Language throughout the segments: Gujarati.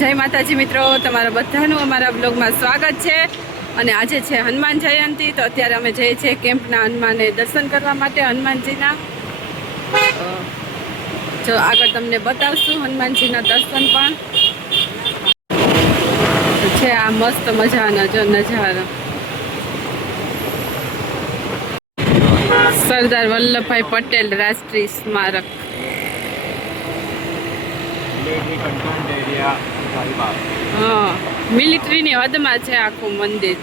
જય માતાજી મિત્રો, તમારા બધાનું અમારા બ્લોગમાં સ્વાગત છે। અને આજે છે હનુમાન જયંતિ, તો અત્યારે અમે જઈએ છીએ કેમ્પના હનુમાનને દર્શન કરવા માટે, હનુમાનજીના। જો આગળ તમને બતાવશું હનુમાનજીના દર્શન પણ છે। આ મસ્ત મજાનો જો નજારો, સરદાર વલ્લભભાઈ પટેલ રાષ્ટ્રીય સ્મારક। हाँ, मिलिटरी ની હદમાં છે આખું મંદિર।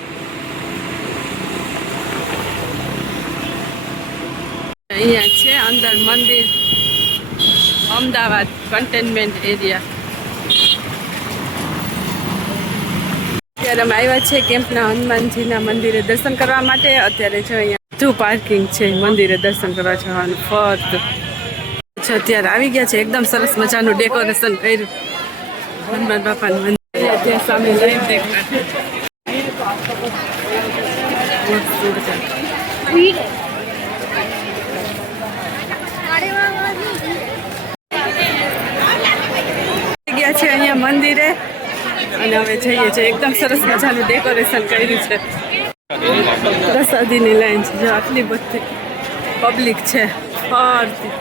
અહીંયા છે અંદર મંદિર, અમદાવાદ કન્ટેનમેન્ટ એરિયા। અત્યારે અમે આવ્યા છે કેમ્પના હનુમાનજીના મંદિરે દર્શન કરવા માટે। અત્યારે જો અહીંયા જો પાર્કિંગ છે મંદિરે દર્શન કરવા જવાનું ફર્સ્ટ છે। અત્યારે આવી ગયા છે, એકદમ સરસ મજાનું ડેકોરેશન કર્યું હનુમાન બાપાનું મંદિર। ત્યાં સામે લાઈવ દેખાય ગયા છે અહીંયા મંદિરે, અને હવે જઈએ છીએ। એકદમ સરસ મજાનું ડેકોરેશન કર્યું છે। પ્રસાદીની લાઈન છે, જો આટલી બધી પબ્લિક છે ફરતી।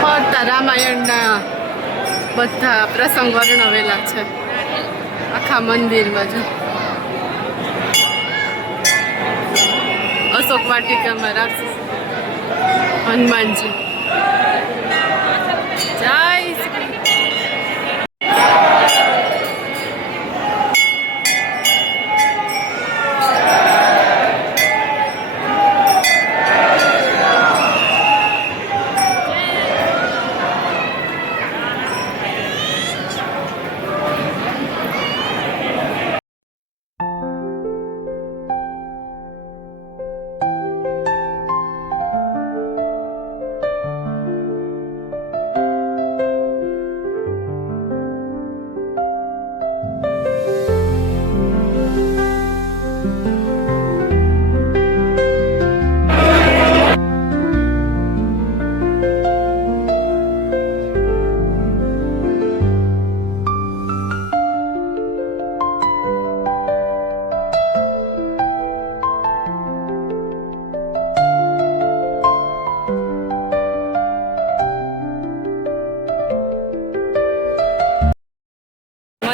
ફરતા રામાયણના બધા પ્રસંગ વર્ણવેલા છે આખા મંદિરમાં। જો અશોક વાટિકામાં રાક્ષસ હનુમાનજી, જય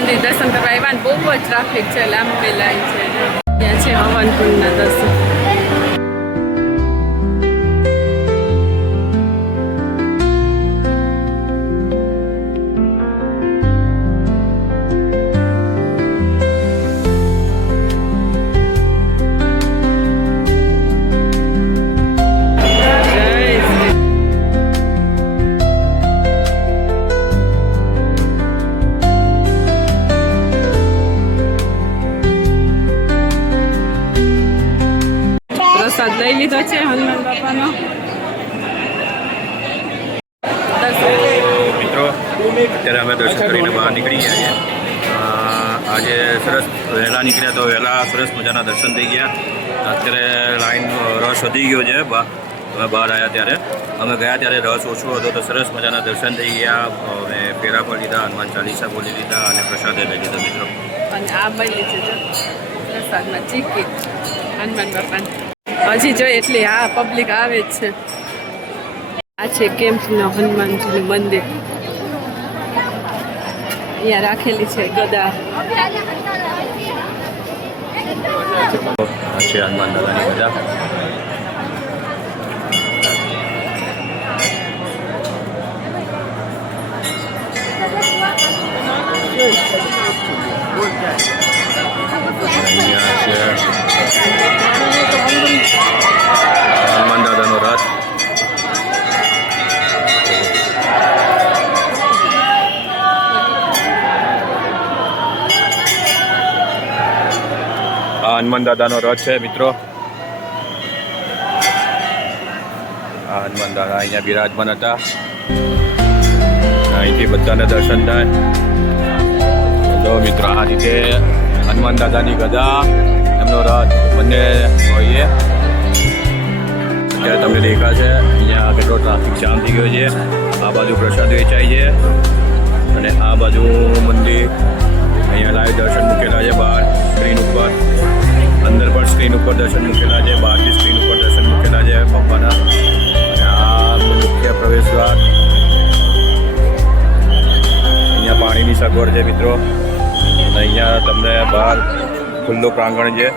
શ્રી દર્શન કરવા આવ્યા ને બહુ જ ટ્રાફિક છે, લાંબી લાઈન છે। ત્યાં છે હવનકુંડના દર્શન। પ્રસાદ લઈ લીધો છે હનુમાન બાપાનો। મિત્રો અત્યારે અમે દર્શન કરીને બહાર નીકળી ગયા છીએ। આજે સરસ વહેલા નીકળ્યા તો વહેલા સરસ મજાના દર્શન થઈ ગયા। અત્યારે લાઈન રસ વધી ગયો છે, અમે બહાર આવ્યા ત્યારે, અમે ગયા ત્યારે રસ ઓછો હતો તો સરસ મજાના દર્શન થઈ ગયા। અને ફેરા પણ લીધા, હનુમાન ચાલીસા બોલી લીધા અને પ્રસાદ લઈ લીધો મિત્રો। અને આ બની છે પ્રસાદમાં ચીકી હનુમાન બાપાને। હજી જો એટલી આ પબ્લિક આવે જ છે। આ છે કેમ્પનું હનુમાનજીનું મંદિર, અહીંયા રાખેલી છે ગદા। આ છે હનુમાન દાદાની ગદા। હનુમાન દાદાનો રથ, આ હનુમાન દાદાનો રથ છે મિત્રો। આ હનુમાન દાદા અહીંયા બિરાજમાન હતા। અહીંથી બધાને દર્શન થાય. તો મિત્રો આ રીતે હનુમાન દાદાની ગદા એમનો રથ બંને હોઈએ. અત્યારે તમને દેખાશે અહીંયા કેટલો ટ્રાફિક જામ થઈ ગયો છે. આ બાજુ પ્રસાદ વેચાય છે અને આ બાજુ મંદિર. અહીંયા લાઈવ દર્શન મૂકેલા છે બહાર સ્ક્રીન ઉપર. અંદર પણ સ્ક્રીન ઉપર દર્શન મૂકેલા છે. બહારની સ્ક્રીન ઉપર દર્શન મૂકેલા છે બાપાના. અને આ મુખ્ય પ્રવેશ દ્વાર. અહીંયા પાણીની સગવડ છે મિત્રો. અને અહીંયા તમને બહાર ખુલ્લું પ્રાંગણ છે.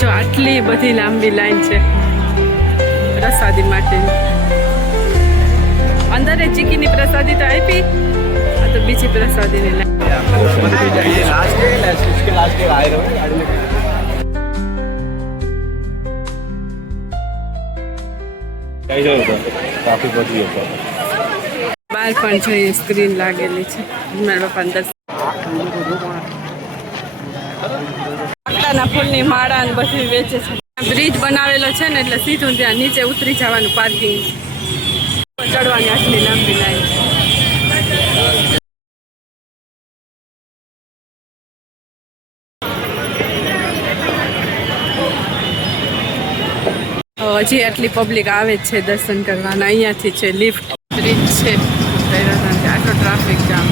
જો આટલી બધી લાંબી લાઈન છે પ્રસાદી માટેની. અંદર ચીકીની પ્રસાદી તો આપી, આ તો બીજી પ્રસાદીની લાઈન. ટ્રાફિક વધી ગયો. બહાર પણ જોઈએ સ્ક્રીન લાગેલી છે. મારા પપ્પા અંદર ફૂલની માળા ને બધી વેચે છે. બ્રિજ બનાવેલો છે ને એટલે સીધું ત્યાં નીચે ઉતરી જવાનું પાર્કિંગ. ચડવાની આટલી લાંબી લાઈન. હજી આટલી પબ્લિક આવે છે દર્શન કરવાના. અહીંયાથી છે લિફ્ટ, બ્રિજ છે. આટલો ટ્રાફિક જામ.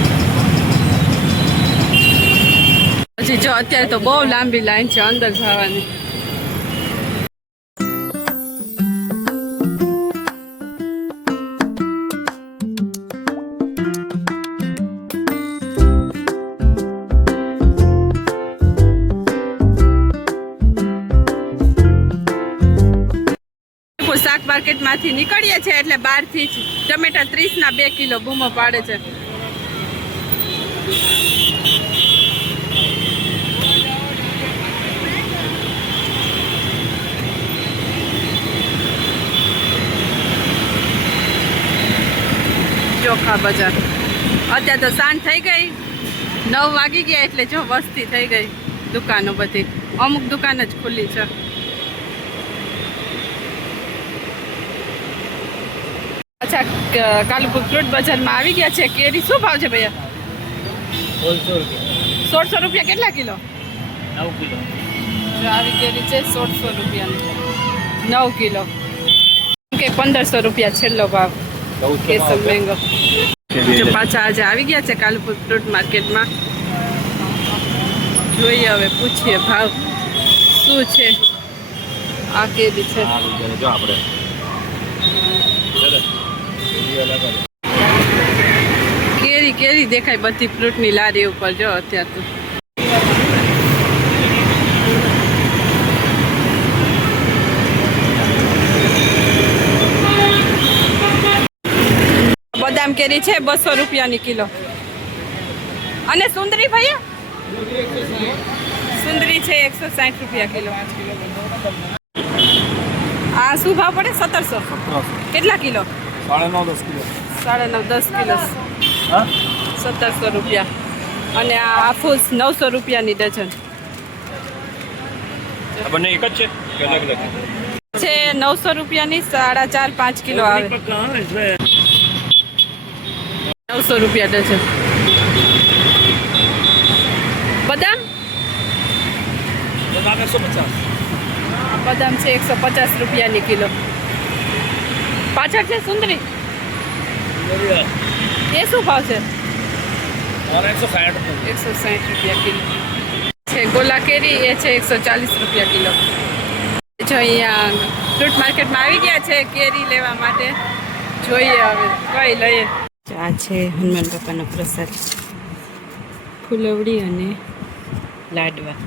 હજી જો અત્યારે તો બહુ લાંબી લાઈન છે અંદર જવાની. શાક માર્કેટમાંથી નીકળીએ છીએ એટલે બહારથી જ ટમેટા 30 ના 2 કિલો બૂમો પાડે છે. ચોખા બજાર. અત્યારે તો સાંજ થઈ ગઈ, 9 વાગી ગયા એટલે જો વસ્તી થઈ ગઈ. દુકાનો બધી અમુક દુકાન જ ખુલ્લી છે. અચ્છા, કાલુપુર ફ્રૂટ બજારમાં આવી ગયા છે. કેરી શું ભાવ છે ભૈયા? 1600 રૂપિયા. કેટલા કિલો? 9 કિલો. આવી કેરી છે 1600 રૂપિયાની 9 કિલો. કે 1500 રૂપિયા છેલ્લો ભાવ. કેસર મેંગો. જો પાછા આજે આવી ગયા છે કાલુપુર ફ્રૂટ માર્કેટમાં. જોઈએ હવે પૂછીએ ભાવ શું છે. આ કેરી છે. કેરી કેરી દેખાય બધી ફ્રૂટની લારી ઉપર. જો અત્યારે તો બદામ કેરી છે 200 રૂપિયાની કિલો. અને સુંદરી ભૈયા? સુંદરી છે 160 રૂપિયા કિલો. આ શું ભાવ પડે? 1700. કેટલા કિલો? 9.5 કિલો. 9.5 કિલો 1700 રૂપિયા. અને આ હાફૂસ 900 રૂપિયાની ડઝન બંને એક જ છે કે અલગ અલગ છે? 900 રૂપિયાની 4.5 કિલો આવે. 900 રૂપિયા ડઝન. બદામ? બદામ 150. બદામ છે 150 રૂપિયાની કિલો. પાછળ છે સુંદરી. એ શું ભાવ છે? 160 રૂપિયા કિલો છે. ગોલા કેરી એ છે 140 રૂપિયા કિલો. જો અહીંયા ફ્રૂટ માર્કેટમાં આવી ગયા છે કેરી લેવા માટે. જોઈએ હવે કઈ લઈએ. આ છે હનુમાન બાપાનો પ્રસાદ, ફૂલવડી અને લાડવા.